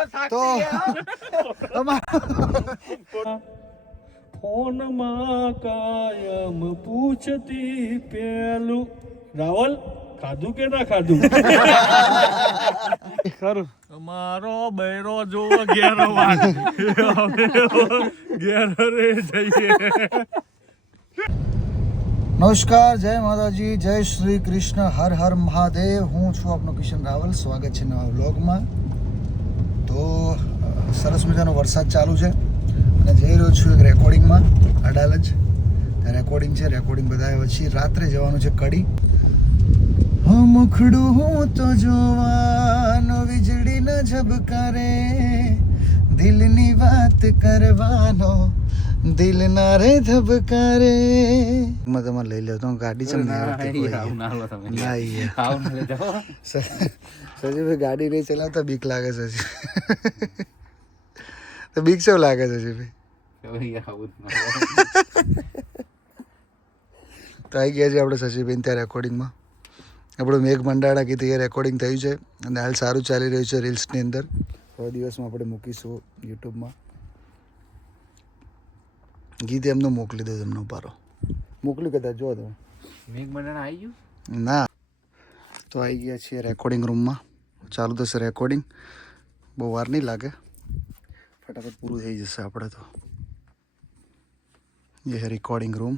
તો ફોનમાં કાયમ પૂછતી પેલું રાવલ ખાધું કે ના ખાધું ખરું અમારો બૈરો જોવો ઘેરો વાત ઘેરો રે જઈએ. નમસ્કાર, જય માતાજી, જય શ્રી કૃષ્ણ, હર હર મહાદેવ. હું છું આપનો કિશન રાવલ. સ્વાગત છે નવા વ્લોગમાં. તો સરસ મજાનો વરસાદ ચાલુ છે અને જઈ રહ્યો છું એક રેકોર્ડિંગમાં અડાલજ. રેકોર્ડિંગ છે, રેકોર્ડિંગ બતાવ્યા પછી રાત્રે જવાનું છે કડી. હું મુખડું હું તો જોવાનો વીજળી ન ઝબકારે, દિલની વાત કરવાનો દિલ ના રે ધબકારે. માં તમારે લઈ લો તો ગાડી ચમ સજીભાઈ ગાડી નહીં ચલાવતા બીક લાગે છે તો બીક શું લાગે છે સજીભાઈ? તો આવી ગયા છે આપણે શશીભાઈ ત્યાં રેકોર્ડિંગમાં. આપણું મેઘ મંડાણા કીધું એ રેકોર્ડિંગ થયું છે અને હાલ સારું ચાલી રહ્યું છે રીલ્સની અંદર. થોડા દિવસમાં આપણે મૂકીશું યુટ્યુબમાં. ગીત એમનો મોકલી દો, એમનો પારો મોકલી કદાચ જો તમે મેઘ મંડાણા આવી ગયું ના. તો આવી ગયા છીએ રેકોર્ડિંગ રૂમમાં. ચાલુ થશે રેકોર્ડિંગ. બહુ વાર નહીં લાગે, ફટાફટ પૂરું થઈ જશે આપણે તો. ये है recording room.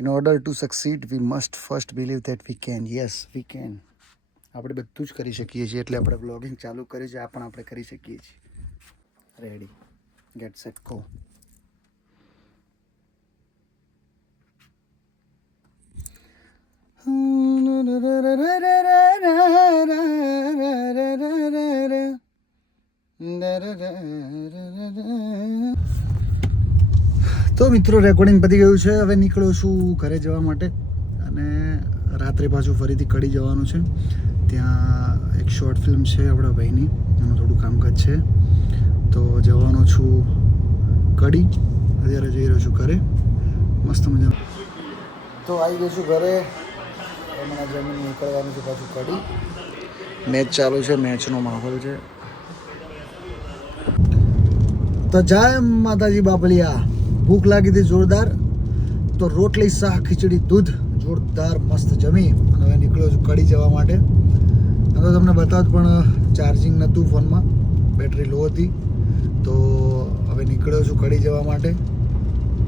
In order to succeed we must first believe that we can. Yes, we can. આપણે બધું જ કરી શકીએ છીએ, એટલે આપણે બ્લોગિંગ ચાલુ કરી છે. આ પણ આપણે કરી શકીએ છીએ. Ready, get set go. તો મિત્રો રેકોર્ડિંગ પતી ગયું છે. હવે નીકળ્યો છું ઘરે જવા માટે અને રાત્રે પાછું ફરીથી કડી જવાનું છે. ત્યાં એક શોર્ટ ફિલ્મ છે આપણા ભાઈની, એમાં થોડું કામકાજ છે તો જવાનો છું કડી. અત્યારે જઈ રહ્યો છું ઘરે. મસ્ત મજાનું. તો આવી ગયો છું ઘરે. હમણાં જમીન નીકળવાનું છે પાછું કડી. મેચ ચાલુ છે, મેચનો માહોલ છે. તો જય માતાજી બાપલિયા. ભૂખ લાગી હતી જોરદાર, તો રોટલી શાક ખીચડી દૂધ જોરદાર મસ્ત જમી અને હવે નીકળ્યો છું કડી જવા માટે. તો તમને બતાવત પણ ચાર્જિંગ નહોતું ફોનમાં, બેટરી લો હતી. તો હવે નીકળ્યો છું કડી જવા માટે.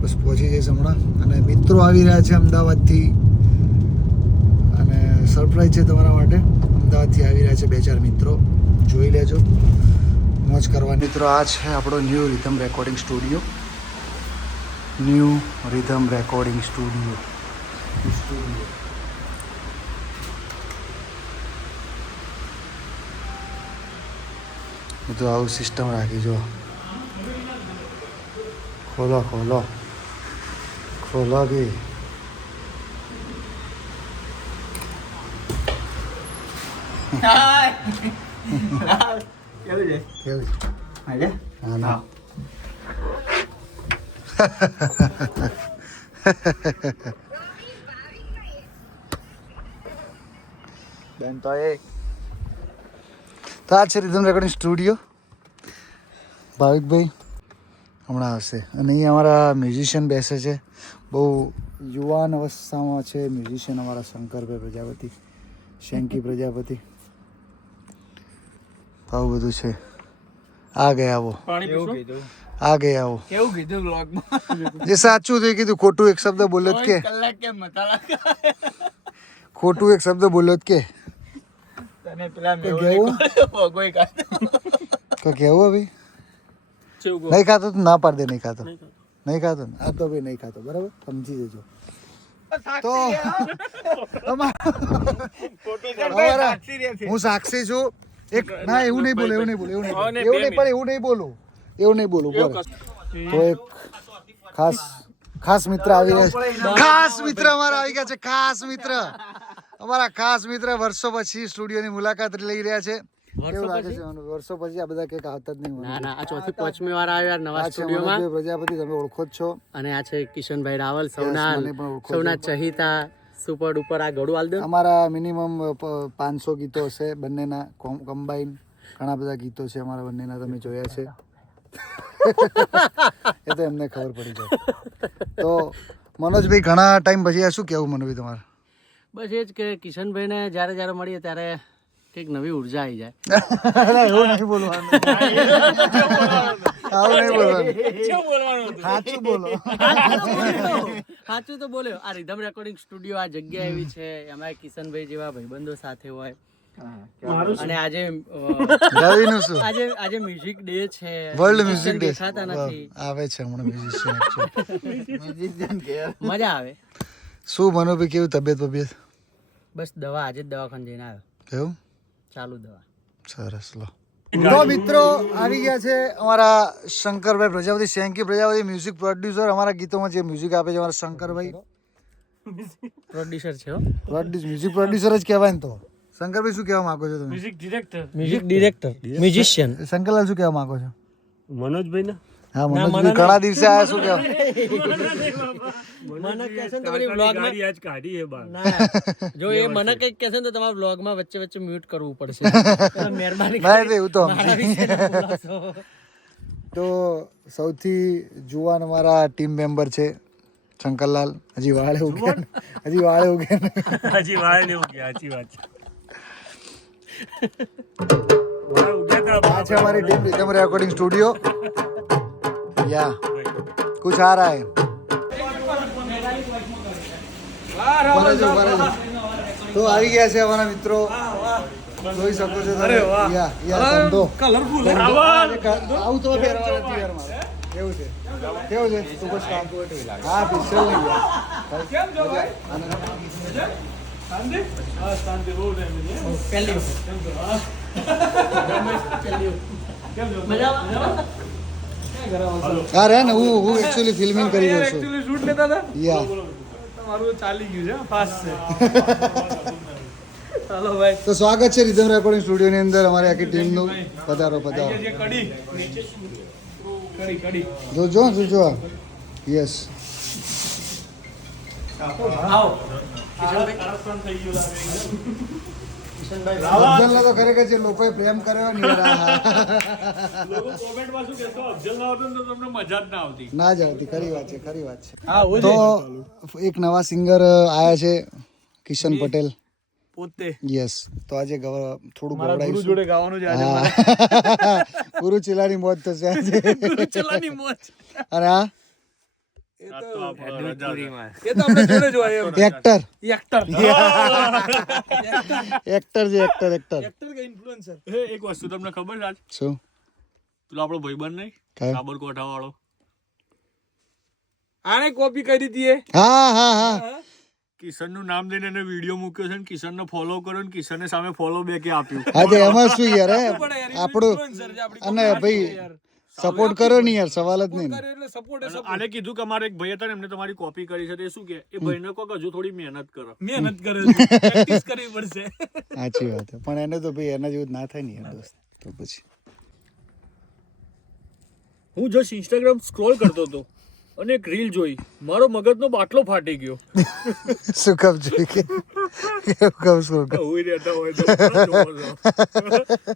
બસ પહોંચી જઈશ હમણાં. અને મિત્રો આવી રહ્યા છે અમદાવાદથી, અને સરપ્રાઈઝ છે તમારા માટે. અમદાવાદથી આવી રહ્યા છે 2-4 મિત્રો, જોઈ લેજો, મોજ કરવાની. મિત્રો આ છે આપણો new rhythm recording studio. New rhythm recording studio. બધું આવું સિસ્ટમ રાખી જો. ખોલો ખોલો ખોલો કે બેન તો આ છે રિધમ રેકોર્ડિંગ સ્ટુડિયો. ભાવિકભાઈ હમણાં આવશે. અને અહીંયા અમારા મ્યુઝિશિયન બેસે છે. બહુ યુવાન અવસ્થામાં છે મ્યુઝિશિયન અમારા શંકરભાઈ પ્રજાપતિ, શેન્કી પ્રજાપતિ. આવું બધું છે. આ ગયા આવો, આ ગયા આવો. કેવું કીધું વ્લોગમાં? જે સાચું હતું એ કીધું. ખોટું એક શબ્દ બોલ્યો જ કે? ખોટું એક શબ્દ બોલ્યો જ કે? તને પેલા કેવું કોઈ કેવું ભાઈ? નહીં ખાતો તો ના પાડ દે. નહીં ખાતો, નહીં ખાતો ને આ તો ભાઈ નહીં ખાતો, બરાબર? સમજી જજો. તો હું સાક્ષી છું. એક ના એવું નહીં બોલે, એવું નહીં બોલે, એવું નહીં બોલે, એવું નહીં, પણ એવું નહીં બોલું, એવું નહીં બોલું. બોલો. તો એક ખાસ મિત્ર આવી રહ્યા છે. ખાસ મિત્ર અમારા આવી ગયા છે. ખાસ મિત્ર, અમારા ખાસ મિત્ર વર્ષો પછી સ્ટુડિયોની મુલાકાત લઈ રહ્યા છે. કેવું લાગે છે? વર્ષો પછી આ બધા કંઈક આવતા જ નહીં. ના ના, આ ચોથી પાંચમી વાર આવ્યા નવા સ્ટુડિયોમાં. પ્રજાપતિ તમે ઓળખો જ છો. અને આ છે કિશનભાઈ રાવલ, સૌના ચહિતા સુપર ડુપર. આ ગળું આલ દો. અમારા મિનિમમ 500 ગીતો હશે બંનેના કમ્બાઈન. ઘણા બધા ગીતો છે અમારા બંનેના, તમે જોયા છે. એ તો એમને ખબર પડી જાય. તો મનોજભાઈ, ઘણા ટાઈમ પછી આ શું કહેવું મનોજભાઈ તમારે? બસ એ જ કે કિશનભાઈને જ્યારે જ્યારે મળીએ ત્યારે કંઈક નવી ઉર્જા આવી જાય. એવું નહીં બોલવાનું, આવું નહીં બોલવાનું, સાચું બોલો. સાચું તો બોલ્યો. આ રિધમ રેકોર્ડિંગ સ્ટુડિયો, આ જગ્યા એવી છે, એમાં કિશનભાઈ જેવા ભાઈબંધો સાથે હોય. અને આજે રવિનું શું? આજે મ્યુઝિક ડે છે, વર્લ્ડ મ્યુઝિક ડે દેખાતા નથી. આવે છે હમણાં મ્યુઝિશિયન. મજા આવે. શું મનોભાઈ, કેવું તબિયત? બસ દવા આજે જ દવાખાને જઈને આવ્યો. કેવું? ચાલુ દવા. સરસ. લો તો મિત્રો, આવી ગયા છે અમારા શંકરભાઈ પ્રજાપતિ, શેન્કી પ્રજાપતિ, મ્યુઝિક પ્રોડ્યુસર. અમારા ગીતોમાં જે મ્યુઝિક આપે છે અમારા શંકરભાઈ પ્રોડ્યુસર છે. મ્યુઝિક પ્રોડ્યુસર જ કહેવાય ને. તો શંકરભાઈ શું કહેવા માંગો છો તમે? Music director, musician. શંકરલાલ શું કહેવા માંગો છો? મનોજભાઈ ને હા, મનોજભાઈ ઘણા દિવસે આયા, શું કહેવા? મને કહેશે ને તમારી વ્લોગમાં આજ કાઢી હે બાર. જો એ મને કંઈક કહેશે ને તો તમારા વ્લોગમાં વચ્ચે વચ્ચે મ્યુટ કરવું પડશે. મહેરબાની ના એવું તો મારા વિશે ન બોલાશો. તો સૌથી જુવાન અમારા ટીમ મેમ્બર છે શંકરલાલ. હજી વાળે ઉગે. સાચી વાત છે. આ છે हमारी टीम रिदम रिकॉर्डिंग स्टूडियो. या कुछ आ रहा है. તો આવી ગયા છે અમારા મિત્રો, જોઈ શકો છો તમે. ધંધો કલરફુલ આવું તો પહેરવા નથી યાર મારે. કેવું છે સુપરસ્ટાર? હા, પિક્ચર નહીં યાર. ને હું એકચ્યુઅલી ફિલ્મિંગ કરી રહ્યો છું. શૂટ લેતા હતા યા તમારું ચાલી ગયું છે, ફાસ્ટ છે. ચાલો ભાઈ, તો સ્વાગત છે રિધમ રેકોર્ડિંગ સ્ટુડિયોની અંદર અમારી આખી ટીમનું. પધારો. જે કડી જોજો. યસ. અફઝલને તો ખરેખર જે લોકોએ પ્રેમ કર્યો ને યાર, ના જ આવતી. ખરી વાત છે. તો એક નવા સિંગર આયા છે, કિશન પટેલ. પોતે યસ. તો આજે થોડું મારા ગુરુ ગવડાવીશું. જોડે ગાવાનું છે આજે. ગુરુ ચિલ્લાની મોજ થશે આજે. ગુરુ ચલાની મોજ. અને આ એ તો આપણે જોડે જોવાય એમ. એક્ટર એક્ટર છે. એક્ટર કે ઇન્ફ્લુએન્સર. એક વસ્તુ તમને ખબર છે આજ? શું? પેલો આપણો ભાઈબંધ નહીં, કયો? સાબરકોઠા વાળો, આને કોપી કરી હતી એ. હા. કિશન નું નામ દઈને એને વિડીયો મૂક્યો છે, કિશન ને ફોલો કર્યો ને કિશને સામે ફોલો બેક આપ્યું. આજે એમાં શું યાર, આપણું અને ભાઈ સપોર્ટ કરો ને યાર, સવાલ જ નહીં. આને કીધું કે અમારે એક ભાઈ હતા ને એમને તમારી કોપી કરી છે, તો એ શું કે એ ભાઈને કહો કે હજુ થોડી મહેનત કરો. પ્રેક્ટિસ કરવી પડશે. સાચી વાત છે, પણ એને તો ભાઈ એના જેવું ના થાય ને યાર દોસ્ત. તો પછી હું જસ્ટ ઇન્સ્ટાગ્રામ સ્ક્રોલ કરતો હતો અને એક રીલ જોઈ, મારો મગજનો બાટલો ફાટી ગયો. શું કામ જોઈ કે શું કામ ઉઈ રહેતા હોય તો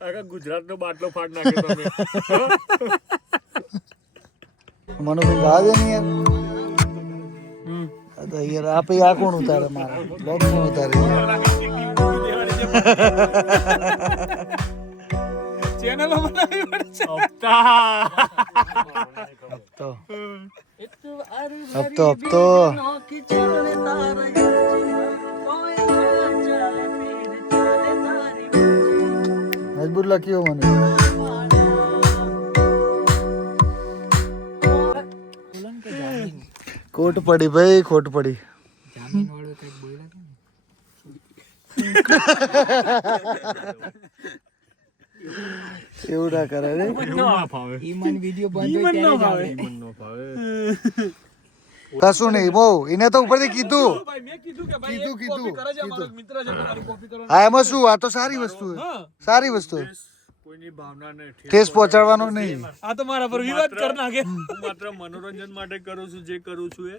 આખા ગુજરાતનો બાટલો ફાટ નાખે તમે. મનોભાઈ ગા દે ને યાર. તો યાર આ પછી આ કોણ ઉતારે? મારા બ્લોગ કોણ ઉતારે? ચેનલો બનાવી પડશે. હપ્તો મજબૂર લખ્યો મને. ખોટ પડી ભાઈ, ખોટ પડી. એવું ના કરે રે. કશું નહીં બહુ, એને તો ઉપરથી કીધું. હા, એમાં શું? આ તો સારી વસ્તુ છે. કોઈની ભાવનાને ઠેસ પહોંચાડવાનો નહીં. આ તો મારા પર વિવાદ કરી નાખે. હું માત્ર મનોરંજન માટે કરું છું જે કરું છું એ.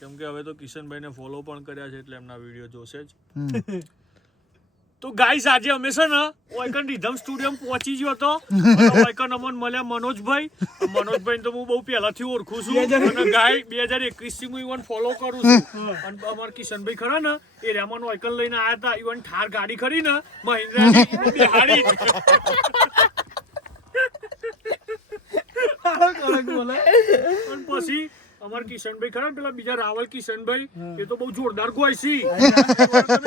કેમ કે હવે તો કિશનભાઈને ફોલો પણ કર્યા છે એટલે એમના વિડીયો જોશે જ. તો ગાઈસ આજે અમે છે ને ઓયકન રિધમ સ્ટુડિયો પહોંચી ગયો હતો ઓયકન અમન મળ્યા મનોજભાઈ તો હું બહુ પહેલાથી ઓળખું છું અને ગાય 2021 થી હું ઈવન ફોલો કરું છું અને અમાર કિશનભાઈ ખરા ને એ રેમન ઓયકન લઈને આયા હતા ઈવન થાર ગાડી ખરી ને મહિન્દ્રાની બિહારી અને પછી અમાર કિશનભાઈ ખરા ને પેલા બીજા રાવલ કિશનભાઈ એ તો બહુ જોરદાર ગોયસી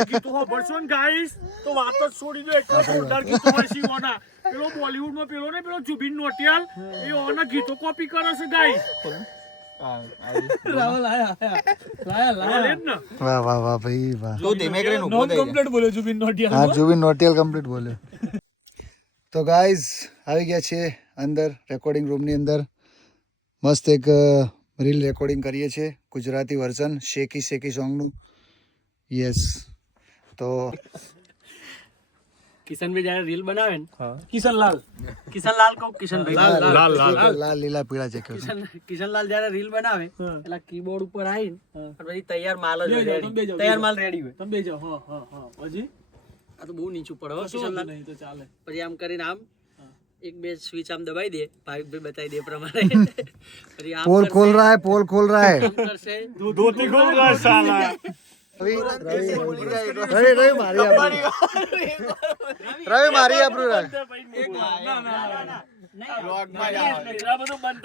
ગીતો સાંભળશો ને ગાઈસ તો વાત જ છોડી દો એટલા જોરદાર ગીતો ગોયસી ઓના પેલો બોલિવૂડમાં પેલો ને પેલો જુબિન નોટિયાલ એ ઓના ગીતો કોપી કરે છે ગાઈસ રાવલ આયા લે જ ને વાહ વાહ વાહ ભાઈ વાહ તું ધીમે કરીને ઊભો થઈ જા. કમ્પ્લીટ બોલ્યો જુબિન નોટિયાલ હા જુબિન નોટિયાલ કમ્પ્લીટ બોલ્યો તો ગાઈઝ આવી ગયા છે અંદર રેકોર્ડિંગ રૂમની અંદર મસ્ત એક રીલ રેકોર્ડિંગ કરીએ છીએ ગુજરાતી વર્ઝન શેકી શેકી સોંગનું યસ તો કિશનભાઈ જયારે રીલ બનાવે ને કિશનલાલ કહું કિશનભાઈ લાલ લીલા પીળા છે કિશનલાલ જયારે રીલ બનાવે એટલે કીબોર્ડ ઉપર આવીને પછી તૈયાર માલ જ રેડી તૈયાર માલ રેડી હોય તમે બેજો હજી આ તો બહુ નીચું પડે હો કિશનલાલ નહીં તો ચાલે પછી આમ કરીને આમ એક બે સ્વિચ આમ દબાઈ દે ભાવિકભાઈ બતાવી દે એ પ્રમાણે પછી આમ પોલ ખોલ रहा है पोल खोल रहा है કરશે ધોતી ખોલ રહા સાલા रवि मारी આપણું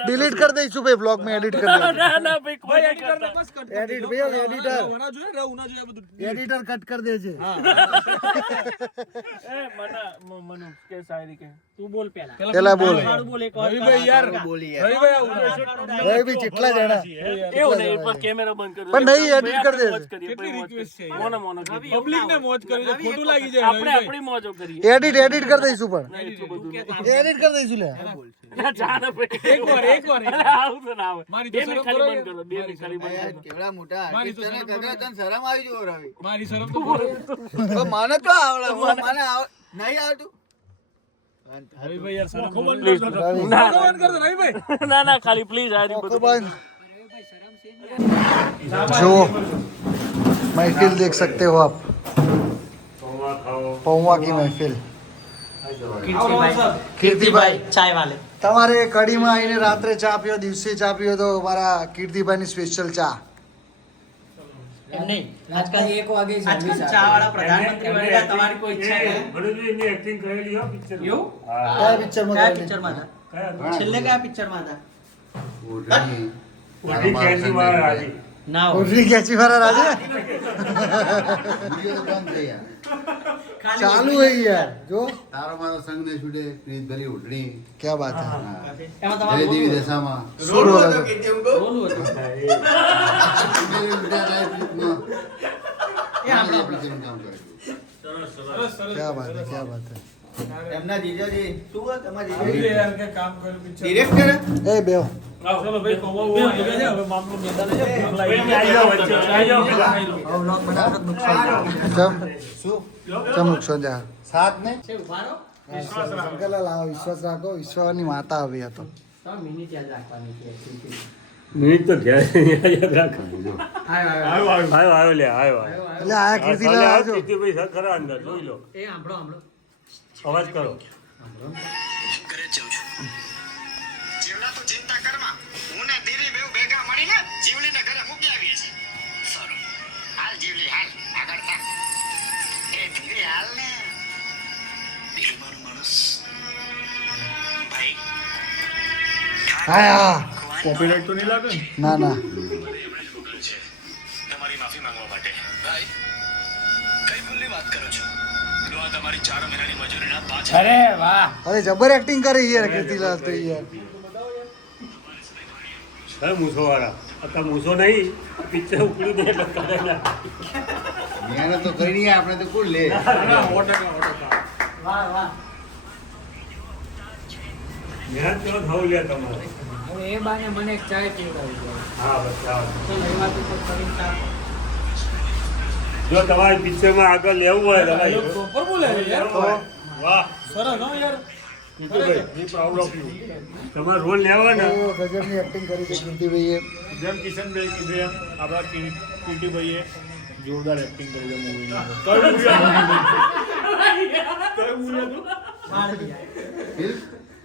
डिलीट कर दे सुबह ब्लॉग में एडिट कर दे ના ના ભાઈ કોઈ એડિટ કર બસ કર एडिट भैया एडिटर હોના જોઈએ રહેવું ના જોઈએ બધું एडिटर कट कर दे छे એ મનુ કે શાયરી કે તું બોલ પહેલા પેલા બોલ મારું બોલ એક વાર રવિભાઈ યાર બોલી યાર. રવિભાઈ रवि भी चिटला जाना એવું નહીં પર કેમેરા બંધ કરી પણ નહીં એડિટ कर दे કેટલી રિક્વેસ્ટ છે મોનો મોનો પબ્લિક ને મોજ કરી દે ખોટું લાગી જાય આપણે આપણી મોજો કરીએ एडिट कर दईसु पण एडिट कर दईसु ले જાને ભાઈ એક વાર અરે આવું તો ના આવે મારી બે તો મિનિટ શરમ ખાલી કરો બંધ કરો બે મિનિટ ખાલી બંધ યાર, કરો કેવડા મોટા મારી artist તો તને શરમ ગગડા તને શરમ આવી જો રવિ. મારી શરમ તો બોલો તો મને તો આવડે મને નહીં આવડતું. રવિભાઈ યાર શરમ પ્લીઝ ના બંધ કર દો રવિભાઈ ના ના ખાલી પ્લીઝ આ को बंद जो महफिल देख सकते हो आप पौवा की महफिल કીર્તિભાઈ ચાય વાલે તમારે કડીમાં આવીને રાત્રે ચા પીઓ દિવસે ચા પીઓ તો મારા કીર્તિભાઈની સ્પેશિયલ ચા એમ નહીં આજકાલ 1 વાગે આજકાલ ચા વાળા પ્રધાનમંત્રી બન્યા તમારી કોઈ ઈચ્છા છે એની એક્ટિંગ કરેલી હો પિક્ચર એવું કયા પિક્ચરમાં કયા પિક્ચરમાં હતા છેલ્લે કયા પિક્ચરમાં હતા ઓડી કેસી વાર આવી ના ઉઠી ખેંચી વાળા રાજે વિડિયો તો બંધ થઈ યાર. ચાલુ है यार जो તારો મારો સંગ ને છૂટે પ્રીત ભરી ઉઠણી. क्या बात है એમાં જય તમારું દેવી દશામાં શું રોલ હતો? બોલવું હતું મેરી ઉઠ્યા રાય પ્રીતમાં. એ આપણો આ પિક્ચરનું કામ કર્યું. क्या बात है क्या बात है એમના જીજાજી શું હોય તમારા આવી જીજાજી યાર કે કામ કર્યું પિક્ચર ડિરેક્ટર ए बेओ ચલો ભાઈ કોવા આવી ગયા છે હવે મામલો મેદાન છે ભૂખ લાગી ગઈ આવી જાઓ વચ્ચે આવી જાઓ વ્લોગ બનાવતો નુકસાન चम શું चम नुकसान जा સાત ને છે ઉભા રહો શંકરલાલ આવો વિશ્વાસ રાખો વિશ્વાની માતા આવી હતો તો મિનિટ યાદ રાખવાની છે activity. મિનિટ તો યાદ રાખ આયો આવ્યો લે આવ્યો એટલે આ કીર્તિલાલ આવજો ભાઈ સર ખરા અંદર જોઈ લો એ સાંભળો અવાજ કરો જીવડા તું ચિંતા કરમાં હું ને દીદી બેવ ભેગા મળીને જીવલીને ઘરે મૂકી આવીએ છીએ સારું હાલ જીવલી હાલ આગળ થા એ દીદી હાલ ને દિલવાનો માણસ ભાઈ હા કોપીરાઇટ તો નહીં લાગે ને ના ના તમારી માફી માંગવા માટે ભાઈ કઈ ભૂલની વાત કરો છો જો આ તમારી 4 મહિનાની મજૂરીના 5 અરે વાહ અરે જબર એક્ટિંગ કરે યાર કીર્તિલાલ તો યાર હે મૂસો વાળા અત્યારે મૂસો નહીં પિક્ચર ઉકળી દે એટલે કરે ના મહેનત તો કરી આપણે તો કોણ લે વાહ વાહ મહેનત તો થવું લે તમારે હવે એ બાને મને એક ચાય પીવડાવી દો હા બસ ચાલો. તો લેવાથી તો કરીને ચા જો તમારે પિક્ચરમાં આગળ લેવું હોય તમારે પ્રોપર બોલે યાર વાહ સરસ હો યાર પ્રાઉડ ઓફ યુ તમારો રોલ લેવા ને તો ગજબની એક્ટિંગ કરી છે કીર્તિભાઈએ જેમ કિશનભાઈ કીધું એમ આપણા કીર્તિભાઈએ જોરદાર એક્ટિંગ કરી છે મૂવીની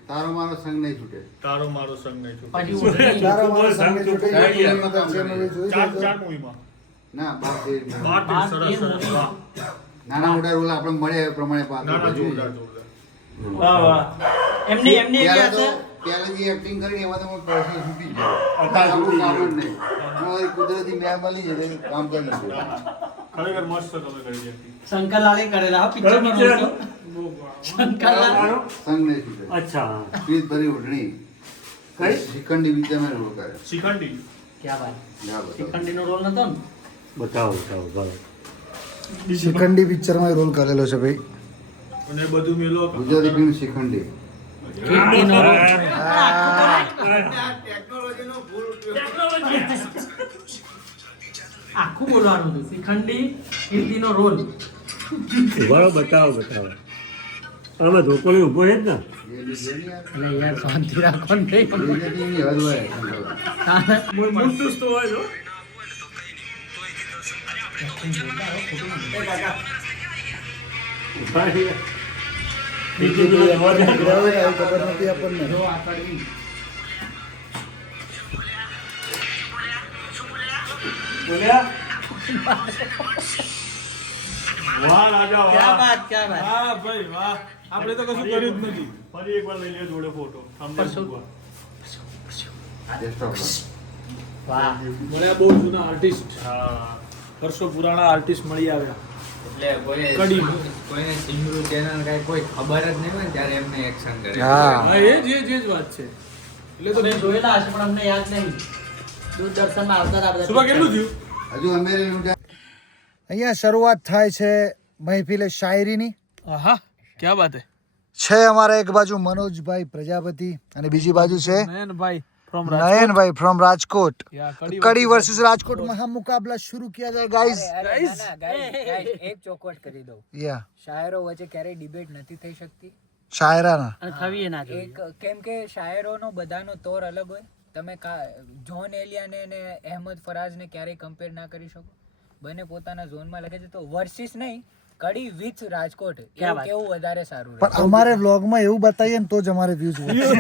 તારો મારો સંગ નહીં છૂટે. તારો મારો સંગ નહીં છૂટે. પછી ઓઢણી. તારો મારો સંગ છૂટે જાય. ચાર જોઈ ચાર લેજો. ચાર મૂવીમાં ના બાર તેર. બાર તેર, સરસ સરસ વાહ. નાના મોટા રોલ આપણે મળે એ પ્રમાણે ના પાત્ર ના ભજવીએ. જોરદાર જોરદાર. વાહ વાહ એમની એમની એવી પહેલા તો હશે પહેલા જે એક્ટિંગ કરી એમાં તો પૈસા છૂટી જાય. આપણું કામ જ નહીં. હવે કુદરતી મેં મળી જાય એટલે કામ કરી લીધું. ખરેખર મસ્ત તમે કરી હતી. શંકરલાલે કરેલા હા પિક્ચર માં શંકરલાલ સંગ નહીં છૂટે. અચ્છા પ્રીત ભરી ઓઢણી. કઈ? શિખંડી વિદ્યામાં રોલ કરે. શિખંડી ક્યાં વાત જા બતાવો. શિખંડીનો રોલ નતો ને શિખંડી પિક્ચરમાં રોલ કરેલો છે ભાઈ. અને બધું મેલો ગુજરાતી ફિલ્મ શિખંડી. કીર્તિનો રોલ ટેકનોલોજીનો ભૂલ ઉપયોગ. આખું બોલવાનું હતું શિખંડી કીર્તિનો રોલ બતાવો આમાં ધોકોલી ઉભો છે જ ને. એ લીધે નહીં યાર. એટલે યાર શાંતિ રાખો ને એ લીધે એની હદ હોય શંકરલાલ. મોટું તો હોય જો. ખબર નથી આપણને. જો આ કડવી વાહ રાજા ક્યાં વાહ. વાત ક્યાં વાત હા ભાઈ વાહ આપણે તો કશું કર્યું જ નથી. ફરી એકવાર લઈ લે જોડે ફોટો. પર શું? Best of luck. વાહ મળ્યા બહુ જૂના આર્ટિસ્ટ, હા વર્ષો પુરાણા આર્ટિસ્ટ મળી આવ્યા. એટલે કોઈને કડી. કોઈને સિંગરૂ ચેનલ કાંઈ કોઈ ખબર જ નહીં હોય ને ત્યારે એમને એક્શન કરે. હા. હા એ જ વાત છે. એટલે તો તમે જોયેલા હશે પણ અમને યાદ નહીં દૂરદર્શનમાં આવતા હતા બધા સુભા કેટલું થયું? હજુ અમે લૂંટ્યા. અહીંયા શરૂઆત થાય છે મહેફિલે શાયરીની. હા ક્યાં વાત હે. છે અમારા એક બાજુ મનોજભાઈ પ્રજાપતિ અને બીજી બાજુ છે Nayanbhai from Nayanbhai from Rajkot. Yeah, કડી વર્सेस રાજકોટ મહા મુકાબલા શુरू किया जाए गाइस. એક ચોખવટ કરી દઉં. યા શાયરો વચ્ચે ક્યારેય ડિબેટ નથી થઈ શકતી. શાયરાના અને થવી એ ના જોઈએ એક કેમ કે શાયરોનો બધાનો તોર અલગ હોય. તમે જોન એલિયાને અને અહેમદ ફરાઝને ક્યારેય કમ્પેર ના કરી શકો. બંને પોતાના ઝોનમાં લખે છે તો વર્સિસ નહીં કડી વિથ રાજકોટ એવું કેવું વધારે સારું રહે. પણ અમારે વ્લોગમાં એવું બતાવીએ ને તો જ અમારે વ્યૂઝ વધશે.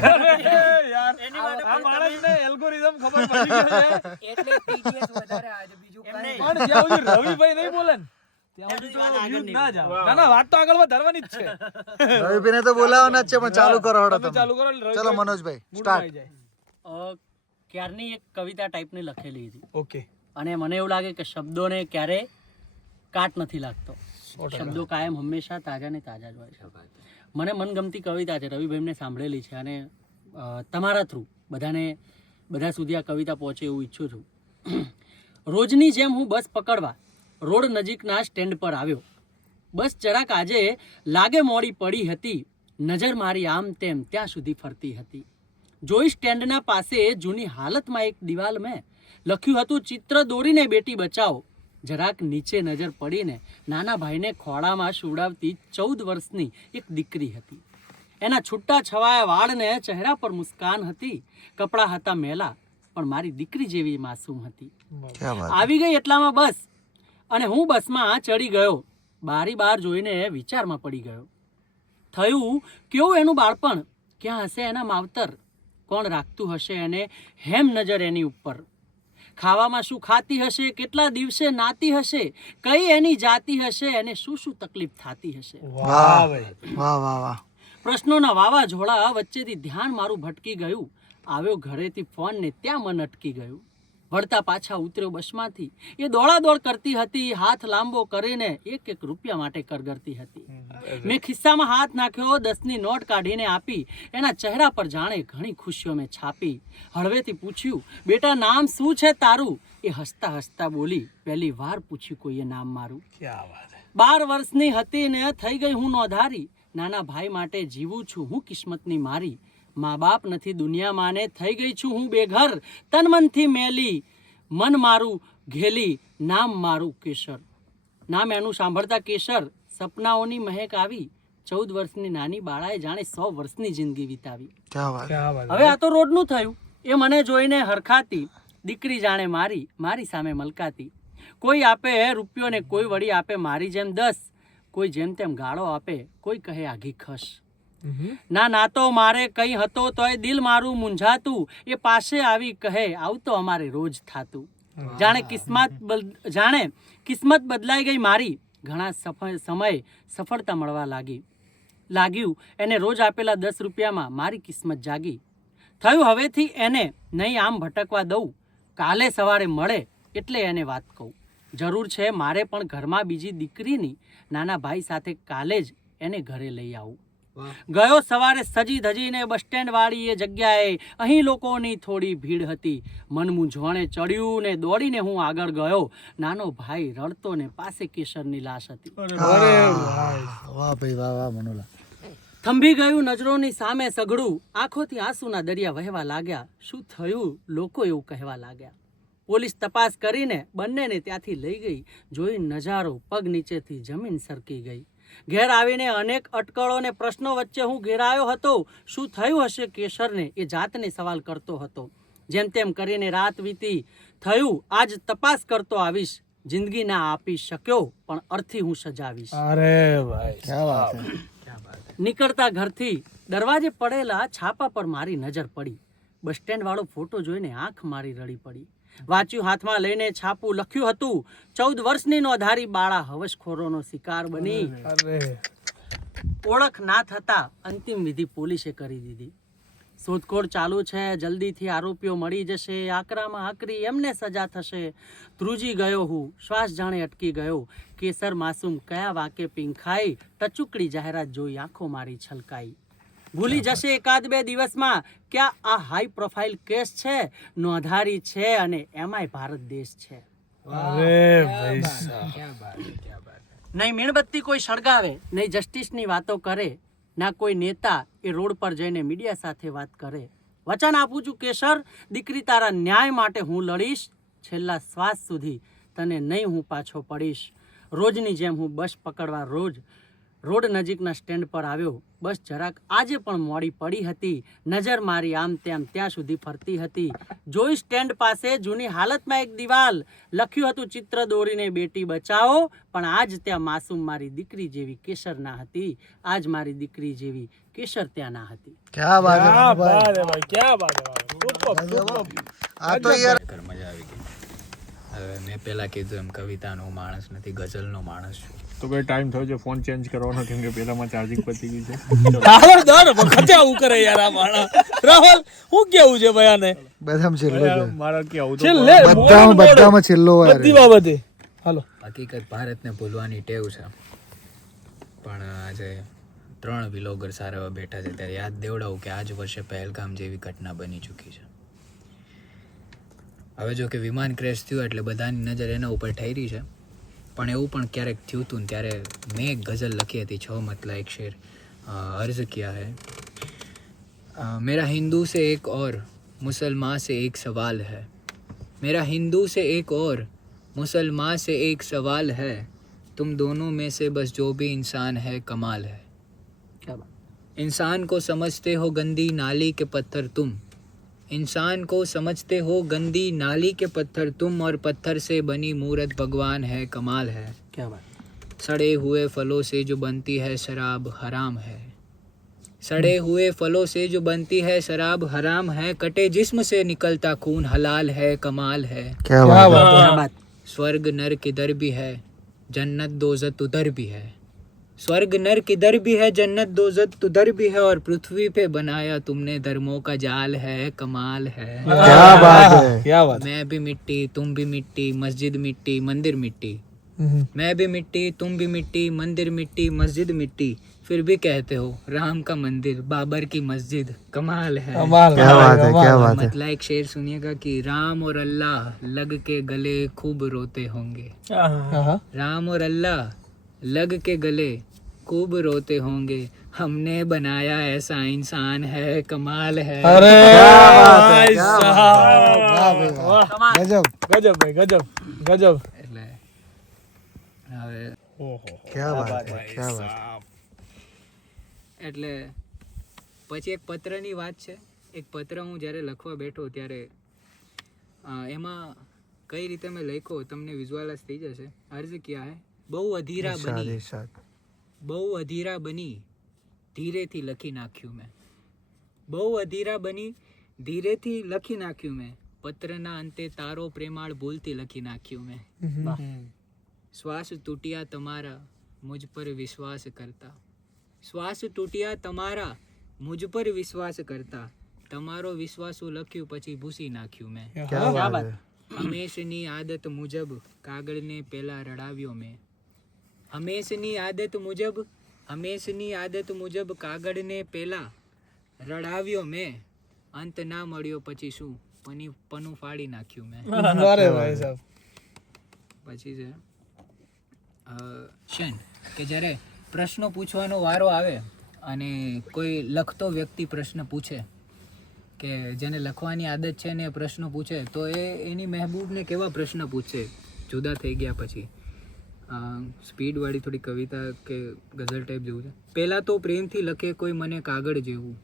આ માણસને એલ્ગોરિધમ ખબર પડી ગયો છે. એટલે TDS વધારે આજે બીજું કાંઈ નહીં. પણ જ્યાં સુધી રવિભાઈ નહીં બોલે ને ત્યાં સુધી તો views ના જાવ. ના ના વાત તો આગળ વધારવાની જ છે. રવિભાઈને તો બોલાવવાના જ છે પણ ચાલુ કરો હડો તમે તમે. ચાલુ કરો એટલે ચલો રવિભાઈ મનોજભાઈ mood માં સ્ટાર્ટ. આવી જાય. ક્યારની એક કવિતા ટાઈપની લખેલી હતી ઓકે અને મને એવું લાગે કે શબ્દોને ક્યારે કાટ નથી લાગતો. શબ્દો કાયમ હંમેશા તાજા ને તાજા જ હોય છે. મને મનગમતી કવિતા છે, રવિભાઈને સાંભળેલી છે અને તમારા થ્રુ બધા સુધી આ કવિતા પહોંચે એવું ઈચ્છું છું. રોજની જેમ હું બસ પકડવા રોડ નજીકના સ્ટેન્ડ પર આવ્યો. બસ જરાક આજે લાગે મોડી પડી હતી. નજર મારી આમ તેમ ત્યાં સુધી ફરતી હતી. જોઈ સ્ટેન્ડના પાસે જૂની હાલતમાં એક દિવાલ મેં લખ્યું હતું ચિત્ર દોરીને બેટી બચાવો. જરાક નીચે નજર પડીને નાના ભાઈને ખોળામાં સુવડાવતી 14 વર્ષની એક દીકરી હતી. એના છૂટા છવાયા વાળને ચહેરા પર મુસ્કાન હતી. કપડાં હતા મેલા પણ મારી દીકરી જેવી માસૂમ હતી. આવી ગઈ એટલામાં બસ અને હું બસમાં ચડી ગયો. બારી બહાર જોઈને વિચારમાં પડી ગયો. થયું કેવું એનું બાળપણ, ક્યાં હશે એના માવતર, કોણ રાખતું હશે એને હેમ નજર એની ઉપર. ખાવામાં શું ખાતી હશે, કેટલા દિવસે નાતી હશે, કઈ એની જાતી હશે અને શું શું તકલીફ થતી હશે. વાહ વાહ વાહ વાહ. પ્રશ્નોના વાવાઝોડા વચ્ચેથી ધ્યાન મારું ભટકી ગયું. આવ્યો ઘરેથી ફોન ને ત્યાં મન અટકી ગયું. વળતા પાછા ઉતર્યો બસમાંથી. એ દોડાદોડ કરતી હતી, હાથ લાંબો કરીને એક એક રૂપિયા માટે કરગરતી હતી. મેં ખિસ્સામાં હાથ નાખ્યો, 10ની નોટ કાઢીને આપી. એના ચહેરા પર જાણે ઘણી ખુશીઓ મેં છાપી. હળવેથી પૂછ્યું બેટા નામ શું છે તારું? એ હસતા હસતા બોલી પહેલી વાર પૂછ્યું કોઈએ નામ મારું. 12 વર્ષની હતી ને થઈ ગઈ હું નોંધારી. નાના ભાઈ માટે જીવું છું હું કિસ્મતની મારી. મા બાપ નથી દુનિયામાં ને થઈ ગઈ છું હું બેઘર. તન મનથી મેલી, મન મારું ઘેલી, નામ મારું કેસર. નામ એનું સાંભળતા કેસર, સપનાઓની મહેક આવી. 14 વર્ષની નાની બાળાએ જાણે 100 વર્ષની જિંદગી વિતાવી. હવે આ તો રોડનું થયું. એ મને જોઈને હરખાતી, દીકરી જાણે મારી સામે મલકાતી. કોઈ આપે રૂપિયો ને કોઈ વળી આપે મારી જેમ 10. કોઈ જેમ તેમ ગાળો આપે, કોઈ કહે આઘી ખસ. ના તો મારે કઈ હતો તોય દિલ મારું મૂંઝાતું, એ પાસે આવી કહે આવું તો અમારે રોજ થાતું. જાણે કિસ્મત બદલાઈ ગઈ મારી, ઘણા સમય સફળતા મળવા લાગ્યું એને રોજ આપેલા 10 રૂપિયામાં મારી કિસ્મત જાગી. થયું હવેથી એને નહીં આમ ભટકવા દઉં, કાલે સવારે મળે એટલે એને વાત કહું. જરૂર છે મારે પણ ઘરમાં બીજી દીકરીની, નાના ભાઈ સાથે કાલે જ એને ઘરે લઈ આવું. ગયો સવારે સજી ધજીને બસ સ્ટેન્ડ વાળી એ જગ્યાએ, અહીં લોકોની થોડી ભીડ હતી. મન મૂંઝવણે ચડ્યું ને દોડીને હું આગળ ગયો. નાનો ભાઈ રડતો ને પાસે કેસરની લાશ હતી. વાહ ભાઈ વાહ વાહ મનોલા. થંભી ગયું નજરોની સામે સઘળું, આંખોથી આંસુના દરિયા વહેવા લાગ્યા. શું થયું લોકો એવું કહેવા લાગ્યા. પોલીસ તપાસ કરીને બંનેને ત્યાંથી લઈ ગઈ. જોઈ નજારો પગ નીચેથી જમીન સરકી ગઈ. ઘેર આવીને અનેક અટકળો ને પ્રશ્નો વચ્ચે હું ઘેરાયો હતો. શું થયું હશે કેશરને એ જાતને સવાલ કરતો હતો. જેમ તેમ કરીને રાત વીતી. થયું આજ તપાસ કરતો આવીશ. જિંદગી ના આપી શક્યો પણ અર્થી હું સજાવીશ. અરે ભાઈ ક્યા વાત હે. નીકળતા ઘરથી દરવાજે પડેલા છાપા પર મારી નજર પડી. બસ સ્ટેન્ડ વાળો ફોટો જોઈને આંખ મારી રડી પડી. વાંચ્યું હાથમાં લઈને છાપું, લખ્યું હતું 14 વર્ષની નોંધારી બાળા હવસખોરોનો શિકાર બની. ઓળખ ના થતા અંતિમ વિધિ પોલીસે કરી દીધી. શોધખોળ ચાલુ છે, જલ્દીથી આરોપીઓ મળી જશે. આકરામાં આકરી એમને સજા થશે. ધ્રુજી ગયો હું, શ્વાસ જાણે અટકી ગયો. કેસર માસૂમ કયા વાકે પીંખાઈ, ટચુકડી જાહેરાત જોઈ આંખો મારી છલકાઈ. ભૂલી જશે 1-2 દિવસમાં ક્યાં આ હાઈ પ્રોફાઇલ કેસ છે. નોંધારી છે અને એમાંય ભારત દેશ છે. નહીં મીણબત્તી કોઈ સળગાવે, નહીં જસ્ટિસની વાતો કરે, ના કોઈ નેતા એ રોડ પર જઈને મીડિયા સાથે વાત કરે. વચન આપું છું કેશર, દીકરી તારા ન્યાય માટે હું લડીશ. છેલ્લા શ્વાસ સુધી તને નહીં હું પાછો પડીશ. રોજની જેમ હું બસ પકડવા રોડ નજીકના સ્ટેન્ડ પર આવ્યો. બસ જરાક આજે પણ મોડી પડી હતી. નજર મારી આમ તેમ ત્યાં સુધી ફરતી હતી. જોઈ સ્ટેન્ડ પાસે જૂની હાલતમાં એક દિવાલ, લખ્યું હતું ચિત્ર દોરીને બેટી બચાવો. પણ આજ ત્યાં માસૂમ મારી દીકરી જેવી કેસર ના હતી. આજ મારી દીકરી જેવી કેસર ત્યાં ના હતી. ક્યા વાત હે ક્યા ભાઈ. બાત હે ભાઈ, ક્યા બાત હે ભાઈ. આ તો યાર ખરેખર મજા આવી ગઈ. હવે મેં પહેલા કીધું એમ કવિતાનો માણસ નથી, ગઝલનો માણસ છું. તો કઈ ટાઈમ થયો છે ફોન ચેન્જ કરવાનો, કેમ કે પેલામાં ચાર્જિંગ પતી ગયું છે. રાહુલ દર વખતે આવું કરે યાર આ માણસ. રાહુલ હું કેવું છે ભાઈ આને? બધામાં છેલ્લો છે. મારા કેવું તો છેલ્લે બધામાં છેલ્લો હોય બધી બાબતે. હાલો હકીકત ભારતને ભૂલવાની ટેવ છે, પણ આજે 3 વિલોગર સારા એવા બેઠા છે ત્યારે યાદ દેવડાવું કે આજ વર્ષે પહેલગામ જેવી ઘટના બની ચૂકી છે. હવે જો કે વિમાન ક્રેશ થયું એટલે બધાની નજર એના ઉપર ઠરી છે, પણ એવું પણ ક્યારેક થયું હતું ને ત્યારે મેં એક ગઝલ લખી હતી 6 मतला एक शेर अर्ज किया है. मेरा हिंदू से एक और मुसलमान से एक सवाल है. मेरा हिंदू से एक और मुसलमान से एक सवाल है. तुम दोनों में से बस जो भी इंसान है कमाल है. क्या बात. इंसान को समझते हो गंदी नाली के पत्थर तुम. इंसान को समझते हो गंदी नाली के पत्थर तुम, और पत्थर से बनी मूरत भगवान है कमाल है. क्या बात. सड़े हुए फलों से जो बनती है शराब हराम है. सड़े हुए फलों से जो बनती है शराब हराम है. कटे जिस्म से निकलता खून हलाल है कमाल है. क्या बात. स्वर्ग नर किधर भी है, जन्नत दोज़त उधर भी है. स्वर्ग नर किधर भी है, जन्नत दोज़त उधर भी है. और पृथ्वी पे बनाया तुमने धर्मों का जाल है कमाल है. क्या बात है. क्या बात. मैं भी मिट्टी तुम भी मिट्टी, मस्जिद मिट्टी मंदिर मिट्टी. मैं भी मिट्टी तुम भी मिट्टी, मंदिर मिट्टी मस्जिद मिट्टी. फिर भी कहते हो राम का मंदिर बाबर की मस्जिद कमाल है. क्या बात है. क्या बात है. मतलब एक शेर सुनिएगा कि राम और अल्लाह लग के गले खूब रोते होंगे. राम और अल्लाह लग के गले खूब रोते होंगे. हमने बनाया ऐसा इंसान है कमाल है. अरे भाई साहब. વાહ ભાઈ વાહ. ગજબ. ગજબ ભાઈ ગજબ ગજબ. એટલે હવે क्या बात है. क्या बात. એટલે પછી એક પત્રની વાત છે. એક પત્ર હું જ્યારે લખવા બેઠો ત્યારે એમાં કઈ રીતે મેં લખ્યો તમને વિઝ્યુઅલાઇઝ થઈ જશે. अर्ज किया है બહુ અધીરા બની इरशाद. બહુ અધીરા બની ધીરેથી લખી નાખ્યું મેં. બહુ અધીરા બની ધીરેથી લખી નાખ્યું મેં. પત્રના અંતે તારો પ્રેમાળ ભૂલથી લખી નાખ્યું મેં. શ્વાસ તૂટ્યા તમારા મુજ પર વિશ્વાસ કરતા. શ્વાસ તૂટ્યા તમારા મુજ પર વિશ્વાસ કરતા. તમારો વિશ્વાસું લખ્યું પછી ભૂસી નાખ્યું મેં. ક્યાં વાત હે. હંમેશની આદત મુજબ કાગળને પહેલા રડાવ્યો મેં. હંમેશની આદત મુજબ કાગળને પહેલા રડાવ્યો મેં. અંત ના મળ્યો પછી શું પનું ફાડી નાખ્યું મેં. અરે ભાઈ સાહેબ. પછી છે શન કે જ્યારે પ્રશ્નો પૂછવાનો વારો આવે અને કોઈ લખતો વ્યક્તિ પ્રશ્ન પૂછે કે જેને લખવાની આદત છે ને એ પ્રશ્ન પૂછે તો એ એની મહેબૂબને કેવા પ્રશ્ન પૂછે જુદા થઈ ગયા પછી. સ્પીડવાળી થોડી કવિતા કે ગઝલ ટાઈપ જેવું છે. પહેલાં તો પ્રેમથી લખે કોઈ મને કાગળ જેવું.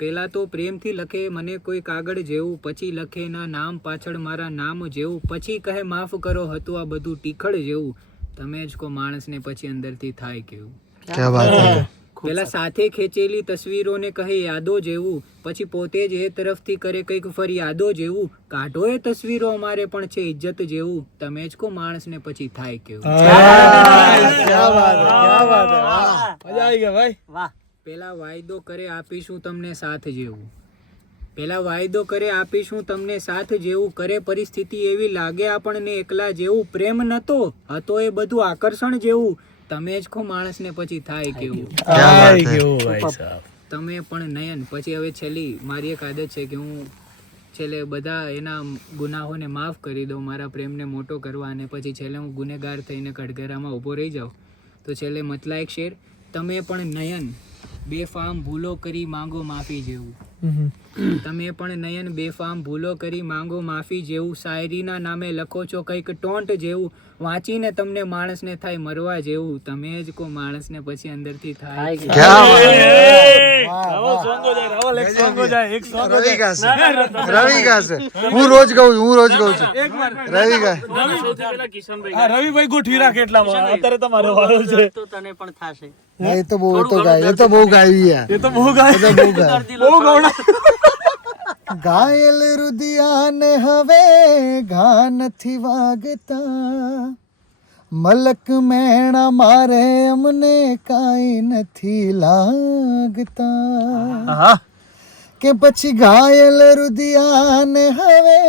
પહેલાં તો પ્રેમથી લખે મને કોઈ કાગળ જેવું. પછી લખે ના નામ પાછળ મારા નામ જેવું. પછી કહે માફ કરો હતું આ બધું ટીખળ જેવું. તમે જ કો માણસને પછી અંદરથી થાય કેવું. ક્યાં વાત હે. પેલા સાથે ખેંચેલી તસવીરોને કહે યાદો જેવું. પછી પોતે જ એ તરફથી કરે કંઈક ફરી યાદો જેવું. કાઢો એ તસવીરો અમારે પણ છે ઇજ્જત જેવું. તમે જ કો માણસને પછી થાય કેવું. ક્યાં વાત હે, ક્યાં વાત હે. વાહ, મજા આવી ગઈ ભાઈ. વાહ. પેલા વાયદો કરે આપીશું તમને સાથ જેવું. પેલા વાયદો કરે આપીશું તમને સાથ જેવું. કરે પરિસ્થિતિ એવી લાગે આપણને એકલા જેવું. પ્રેમ નતો હતો એ બધું આકર્ષણ જેવું. તમે જ ખો માણસને પછી થાય કેવું. આવી ગયું ભાઈ સાહેબ. તમે પણ નયન. પછી હવે છેલ્લી મારી એક આદત છે કે હું છેલ્લે બધા એના ગુનાહોને માફ કરી દઉં મારા પ્રેમને મોટો કરવા. અને પછી છેલ્લે હું ગુનેગાર થઈને કટઘરામાં ઊભો રહી જાઉં તો છેલ્લે મતલા એક શેર તમે પણ નયન બેફામ ભૂલો કરી માંગો માફી જેવું. તમે પણ નયન બેફામ ભૂલો કરી માંગો માફી જેવું. શાયરીના નામે લખો છો કંઈક ટોન્ટ જેવું. વાંચીને તમને માણસને થાય મરવા જેવું. તમે જ કો માણસને પછી અંદરથી થાય ક્યાં વાત હે. રાવલ સોંગ હો જાય, રાવલ એક સોંગ હો જાય, એક સોંગ હો રવિ જાય. ગાશે. રવિ ગાશે. હું રોજ ગાઉં છું. એક વાર રવિ ગા. સૌથી પહેલા કિશનભાઈ આ રવિભાઈ ગોઠવી રાખે એટલામાં અત્યારે તમારો વારો છે. તો તને પણ થાશે. એ તો બહુ ગાવી યાર. એ તો બહુ ગાય. એ તો બહુ ગાય. બહુ ગૌણા. ઘાયલ રુદિયાને હવે ઘા નથી વાગતા. મલક મેણા મારે અમને કાંઈ નથી લાગતા. કે પછી ઘાયલ રુદિયાને હવે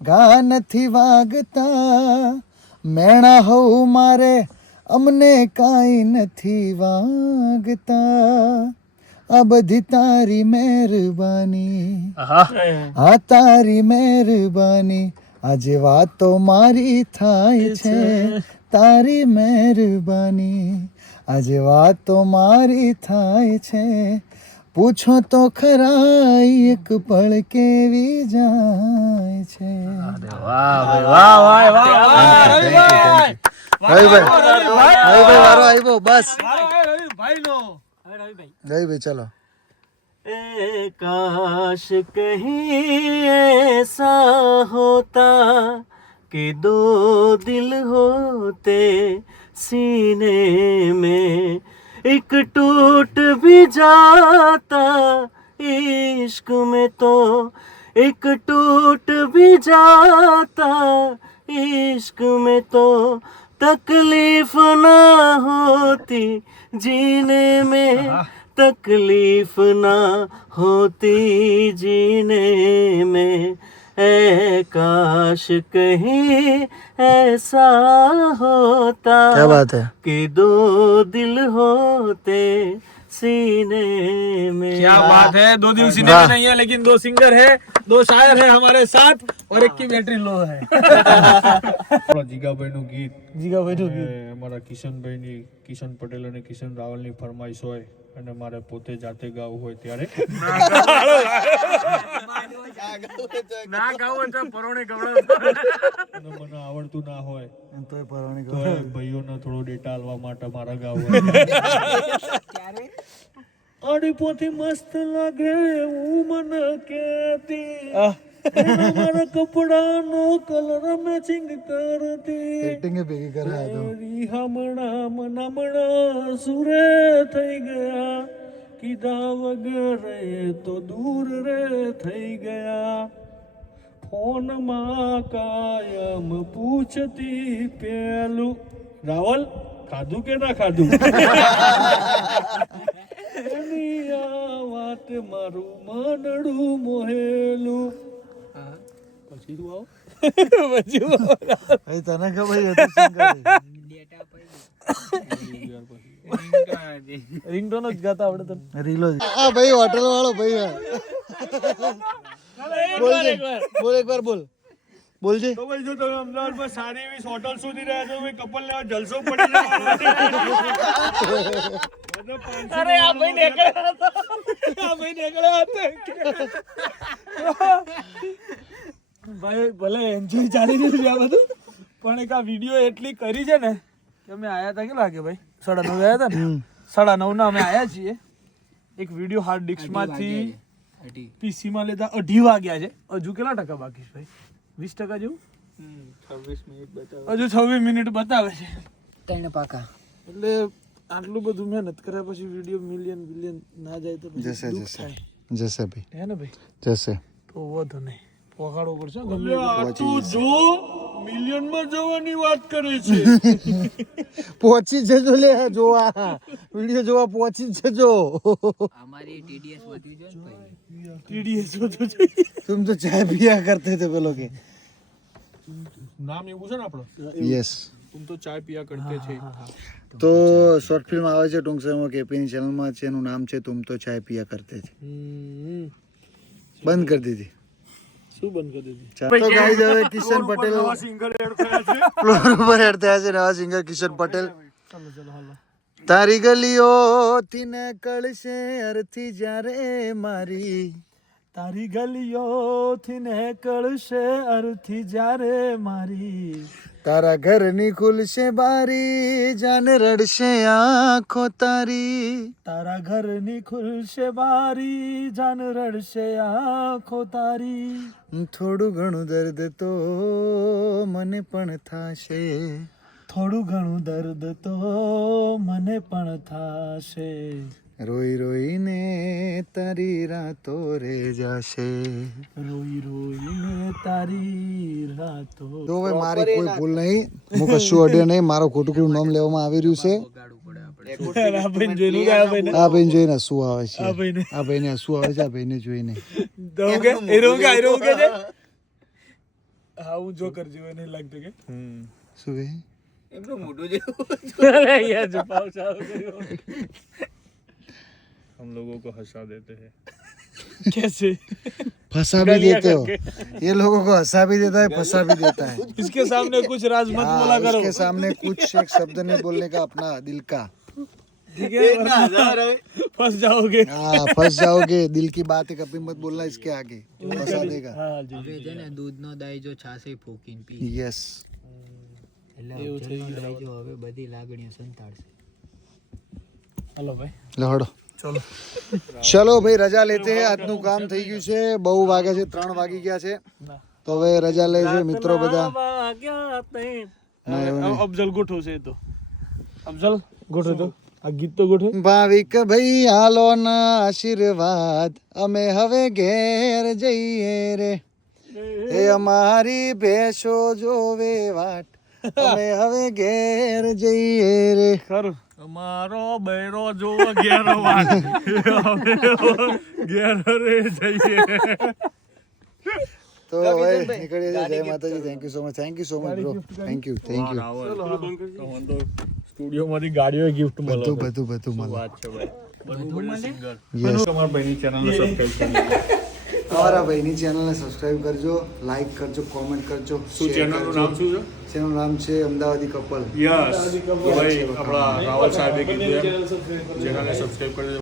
ઘા નથી વાગતા. મેણા હોવ મારે અમને કાંઈ નથી વાગતા. આ બધી તારી મહેરબાની. આ તારી મહેરબાની. આજે વાતો મારી થાય છે તારી મહેરબાની. આજે વાતો મારી થાય છે. પૂછો તો ખરા એક પળ કેવી જાય છે. રવિભાઈ વારો આવ્યો બસ. રવિભાઈ ચલો. काश कहीं ऐसा होता कि दो दिल होते सीने में एक टूट भी जाता इश्क में तो एक टूट भी जाता इश्क में तो तकलीफ ना होती जीने में तकलीफ ना होती जीने में ऐ काश कहीं ऐसा होता क्या बात है. कि दो दिल होते सीने में. क्या बात है. 2 दिन सीने में नहीं है लेकिन 2 सिंगर है, 2 शायर है हमारे साथ और एक की बैटरी लो है. જીગાભાઈનું ગીત જીગાભાઈ અને અમારા કિશનભાઈની કિશન પટેલ અને કિશન રાવલની ફરમાઈશ હોય અને મારે પોતે જાતે ગાવું હોય ત્યારે ના ગાવો તો પરોણે ગવડાવ. અને મને આવડતું ના હોય તોય પરવાની તો એ ભાઈઓને થોડો ડેટા આલવા માટે મારા ગાવું અડીપોથી મસ્ત લાગે એવું મને કહેતી મારા કપડાનો કલર મેચિંગ કરતી એક્ટિંગ ભેગી કરાયા તો હમણાં સુરે થઈ ગયા કીધા વગર તો દૂર રે થઈ ગયા ફોનમાં કાયમ પૂછતી પેલું રાવલ ખાધું કે ના ખાધું એની આ વાત મારું મનડું મોહેલું પછી તું આવો ભાઈ તને ખબર હતી સિંગર રિંગટોન જ ગાતા આવડે તને? રીલો હા ભાઈ હોટલ વાળો ભાઈ બોલ એક વાર બોલ બોલજે તો ભાઈ જો તમે અમદાવાદમાં સારી એવી હોટલ શોધી રહ્યા છો ભાઈ કપલ લેવા જલસો પડી જવાનો અરે આ ભાઈ નીકળ્યા હતા ભાઈ ભલે એન્જોય ચાલી રહ્યું છે આ બધું પણ એક આ વિડીયો એટલી કરી છે ને કે અમે આયા હતા કેટલા વાગે ભાઈ 9:30 આયા હતા ને 9:30 ના અમે આયા છીએ એક વિડીયો હાર્ડ ડિસ્કમાંથી પીસીમાં લેતા 2:30 વાગ્યા છે હજુ કેટલા ટકા બાકી છે ભાઈ 20% જેવું 26 મિનિટ બતાવે હજુ 26 મિનિટ બતાવે છે ત્રણ પાકા એટલે આટલું બધું મહેનત કર્યા પછી વિડીયો મિલિયન બિલિયન ના જાય તો પછી જશે દુઃખ જશે થાય. જશે ભાઈ હે ને ભાઈ જશે તો વધુ નહીં પહોંચાડવો પડશે હો, ગમે આ તું જો મિલિયનમાં જવાની વાત કરે છે પહોંચી જજો લે જોવા વિડીયો જોવા પહોંચી જજો અમારી TDS વધવી જોઈએ ને ભાઈ. TDS વધુ જોઈએ. तुम तो चाय पिया करते थे बोलो के નામ એવું છે ને આપણો यस તું તો ચાય પિયા કરતે છે તો શોર્ટ ફિલ્મ આવે છે ટૂંક સમયમાં કેપીની ચેનલમાં છે એનું નામ છે તુમ તો ચાય પિયા કરતે થે બંધ કરી દીધી શું બંધ કરી દીધી? તો ગાઈસ હવે કિશન પટેલ સિંગર એડ થયા છે ફ્લોર ઉપર હેડ થયા છે નવા સિંગર કિશન પટેલ તારી ગલીઓથી ને કળશે અરથી જ્યારે મારી તારી ગલીઓથી નીકળશે અરથી જ્યારે મારી તારા ઘરની ખુલશે બારી જાન રડશે આંખો તારી તારા ઘરની ખુલશે બારી જાન રડશે આંખો તારી થોડું ઘણું દર્દ તો મને પણ થાશે થોડું ઘણું દર્દ તો મને પણ થાશે રોઈ રોઈને તારી રાતો રે જાશે રોઈ રોઈને તારી રાતો તો હવે મારી કોઈ ભૂલ નહીં હું કશું અડ્યો નહીં મારો ખોટું ખોટું નામ લેવામાં આવી રહ્યું છે આ ભાઈને જોઈને ગયા ભાઈને આ ભાઈને જોઈને શું આવે છે આ ભાઈને આ ભાઈને શું આવે છે આ ભાઈને જોઈને તો કે હીરો કે છે હા હું જો કરજો એને લાગતું કે શું કહે અરે યાર છુપાવ ચાવ કર્યો हम लोगों को हंसा देते हैं कैसे फंसा भी देते हो ये लोगों को हंसा भी देता है फंसा भी देता है इसके सामने कुछ राज मत बोला हाँ, करो उसके सामने कुछ एक शब्द नहीं बोलने का अपना दिल का ठीक है फंस जाओगे हाँ फंस जाओगे दिल की बात है कभी मत बोलना इसके आगे फंसा देगा હા જી હવે છે ને દૂધનો દાઈ જો છાશે ફૂકીને પી यस એટલે અવચરનો દાઈ જો હવે બધી લાગણીઓ સંતાડશે. हेलो भाई લહડો ચલો ભાઈ રજા લેતે હે આજનું કામ થઈ ગયું છે બહુ વાગ્યા છે 3 વાગી ગયા છે તો હવે રજા લે છે મિત્રો બધા ના, એવું નહીં. અફઝલ ગોઠો છે તો અફઝલ ગોઠો તો આ ગીત તો ગોઠો ભાવિક ભાઈ હાલો ના આશીર્વાદ અમે હવે ઘેર જઈએ રે એ અમારી ભેંસો જોવે વાટ અમે હવે ઘેર જઈએ રે ખરું અમારો બૈરો જો ઘેર વાત ઘેર રે જઈએ તો હવે નીકળીએ છીએ જય માતાજી thank you so much bro thank you studio માંથી ગાડીઓ ગિફ્ટ મળે બધું મળે વાત છે ભાઈ બધું સિંગર Yes. તમારા ભાઈની ચેનલને સબસ્ક્રાઇબ કરી અમારા ભાઈની ચેનલને સબસ્ક્રાઇબ કરજો લાઈક કરજો કોમેન્ટ કરજો શું share ચેનલનું કરજો. નામ શું છે ચેનલનું નામ છે અમદાવાદી કપલ યસ ભાઈ આપણા રાવલ સાહેબે કીધું એમ ચેનલને સબસ્ક્રાઇબ કરી દેજો